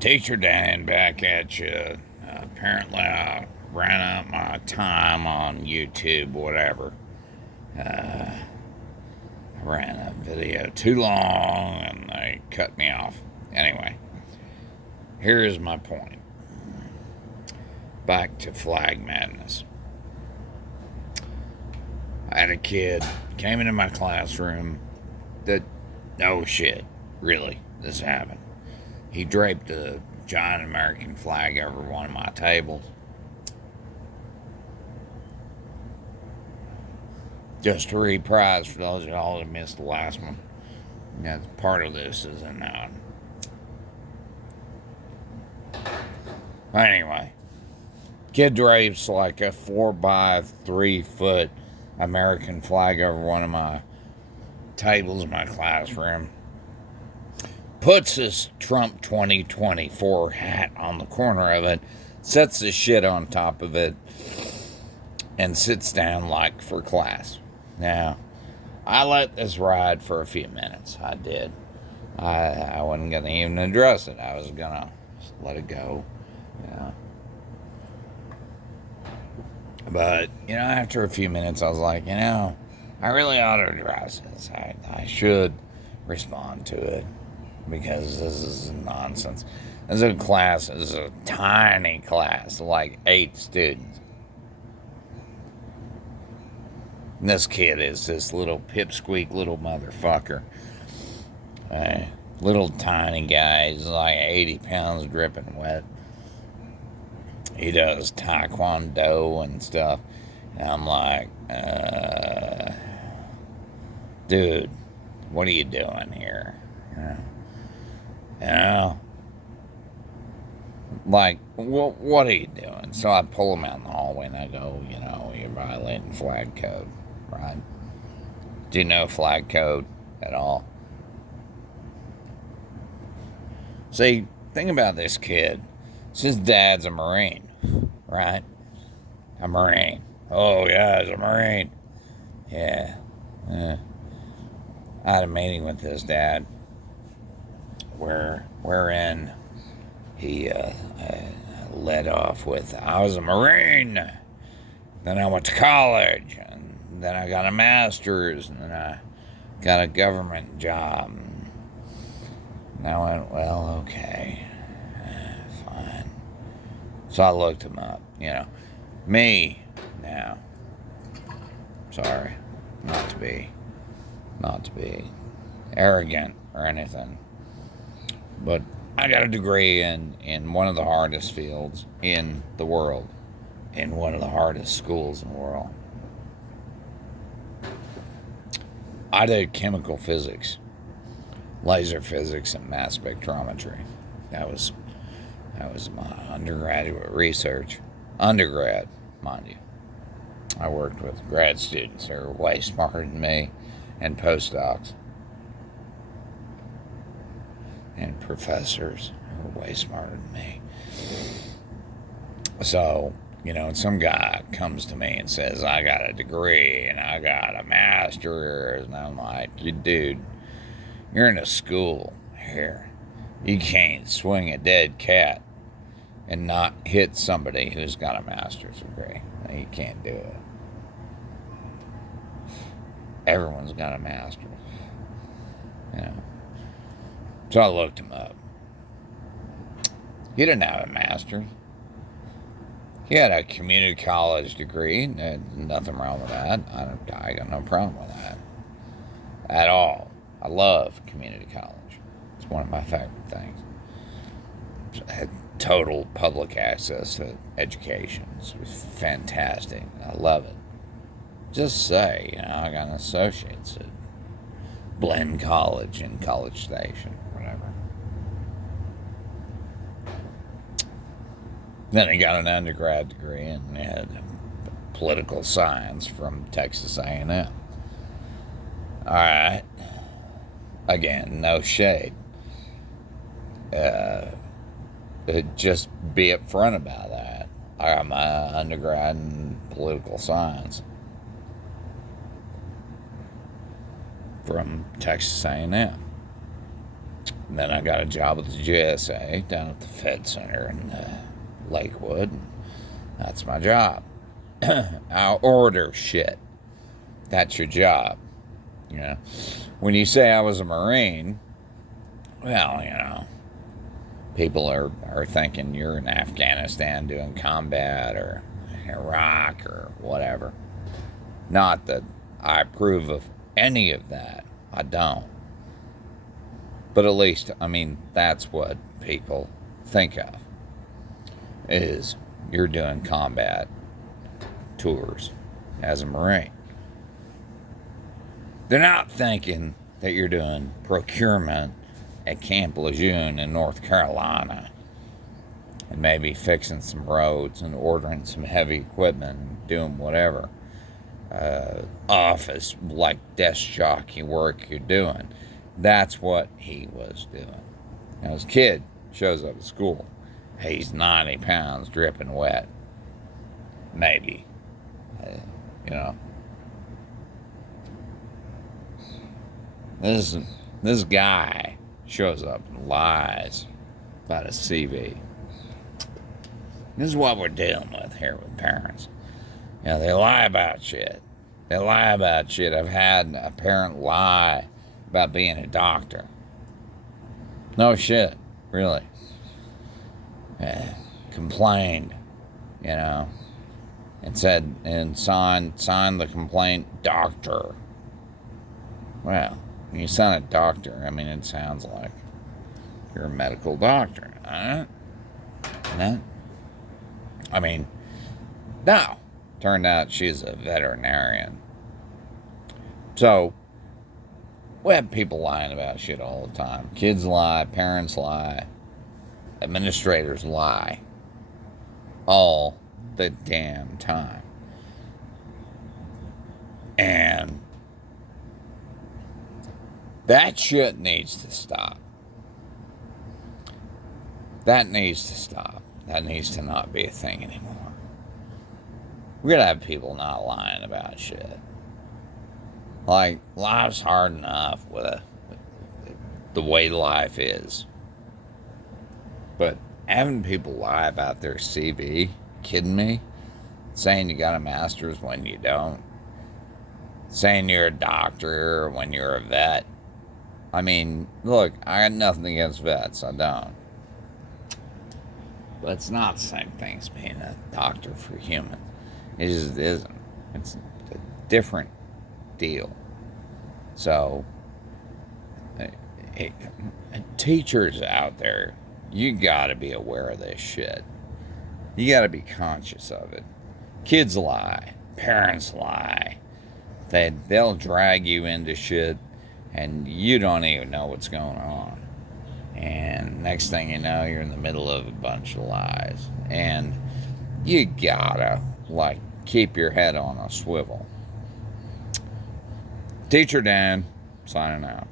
Teacher Dan back at you. Apparently, I ran out my time on YouTube, whatever. I ran a video too long and they cut me off. Anyway, here is my point. Back to flag madness. I had a kid came into my classroom that, no shit, really, this happened. He draped a giant American flag over one of my tables. Just to reprise for those of y'all that missed the last one. Yeah, part of this is in anyway, kid drapes like a 4 by 3 foot American flag over one of my tables in my classroom. Puts this Trump 2024 hat on the corner of it, sets the shit on top of it, and sits down like for class. Now, I let this ride for a few minutes. I did. I wasn't going to even address it. I was going to just let it go. Yeah. But, after a few minutes, I was like, I really ought to address this. I should respond to it because this is nonsense. This is a class. This is a tiny class, like 8 students. And this kid is this little pipsqueak little motherfucker. Little tiny guy. He's like 80 pounds dripping wet. He does taekwondo and stuff. And I'm like, dude, what are you doing here? Like, what are you doing? So I pull him out in the hallway and I go, you're violating flag code, right? Do you know flag code at all? See, think about this kid. His dad's a Marine, right? A Marine. Oh, yeah, he's a Marine. Yeah. I had a meeting with his dad wherein he led off with, I was a Marine, then I went to college, and then I got a master's, and then I got a government job. And I went, well, okay, fine. So I looked him up, Me, now, sorry, not to be arrogant or anything, but I got a degree in one of the hardest fields in the world, in one of the hardest schools in the world. I did chemical physics, laser physics, and mass spectrometry. That was my undergraduate research. Undergrad, mind you. I worked with grad students that are way smarter than me, and postdocs, and professors who are way smarter than me. So, some guy comes to me and says, I got a degree and I got a master's, and I'm like, dude, you're in a school here. You can't swing a dead cat and not hit somebody who's got a master's degree. You can't do it. Everyone's got a master's. So I looked him up. He didn't have a master's. He had a community college degree. Nothing wrong with that. I got no problem with that at all. I love community college. It's one of my favorite things. I had total public access to education. It's fantastic. I love it. Just say, I got an associate's at Blinn College in College Station, whatever. Then he got an undergrad degree and had political science from Texas A&M. All right. Again, no shade. Just be upfront about that. I got my undergrad in political science from Texas A&M. And then I got a job with the JSA down at the Fed Center in Lakewood. That's my job. I'll order shit. That's your job. You know, when you say I was a Marine, well, you know, people are thinking you're in Afghanistan doing combat or Iraq or whatever. Not that I approve of any of that. I don't. But at least, I mean, that's what people think of, is you're doing combat tours as a Marine. They're not thinking that you're doing procurement at Camp Lejeune in North Carolina and maybe fixing some roads and ordering some heavy equipment and doing whatever office like desk jockey work you're doing. That's what he was doing. Now his kid shows up at school. He's 90 pounds dripping wet. Maybe. You know. This guy shows up and lies about his CV. This is what we're dealing with here with parents. You know, they lie about shit. They lie about shit. I've had a parent lie about being a doctor. No shit, really. Complained, you know, and said, and signed the complaint, doctor. Well, when you sign a doctor, I mean, it sounds like you're a medical doctor, huh? No? I mean, no. Turned out she's a veterinarian. So, we have people lying about shit all the time. Kids lie, parents lie, administrators lie. All the damn time. And that shit needs to stop. That needs to stop. That needs to not be a thing anymore. We're gonna have people not lying about shit. Like, life's hard enough with the way life is. But having people lie about their CV, kidding me? Saying you got a master's when you don't. Saying you're a doctor when you're a vet. I mean, look, I got nothing against vets, I don't. But it's not the same thing as being a doctor for humans. It just isn't. It's a different deal. So, teachers out there, you gotta be aware of this shit. You gotta be conscious of it. Kids lie. Parents lie. They'll drag you into shit and you don't even know what's going on. And next thing you know, you're in the middle of a bunch of lies. And you gotta, like, keep your head on a swivel. Teacher Dan, signing out.